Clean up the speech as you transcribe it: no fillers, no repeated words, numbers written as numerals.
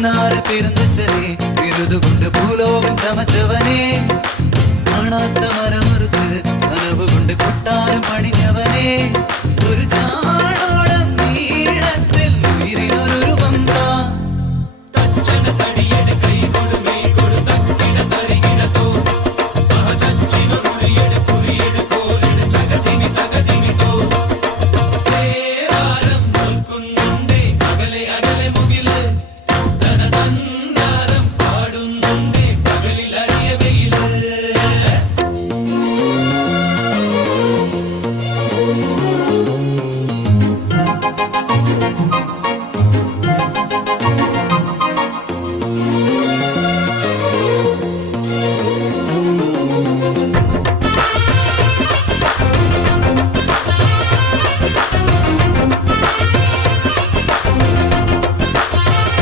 പുന്നാറ് പിറന്നച്ചനെ വിരുതുകൊണ്ട് ഭൂലോകം ചമച്ചവനെ കാണാത്ത മരമറുത്ത് കനവ് കൊണ്ട് കൊട്ടാരം പണിഞ്ഞവനെ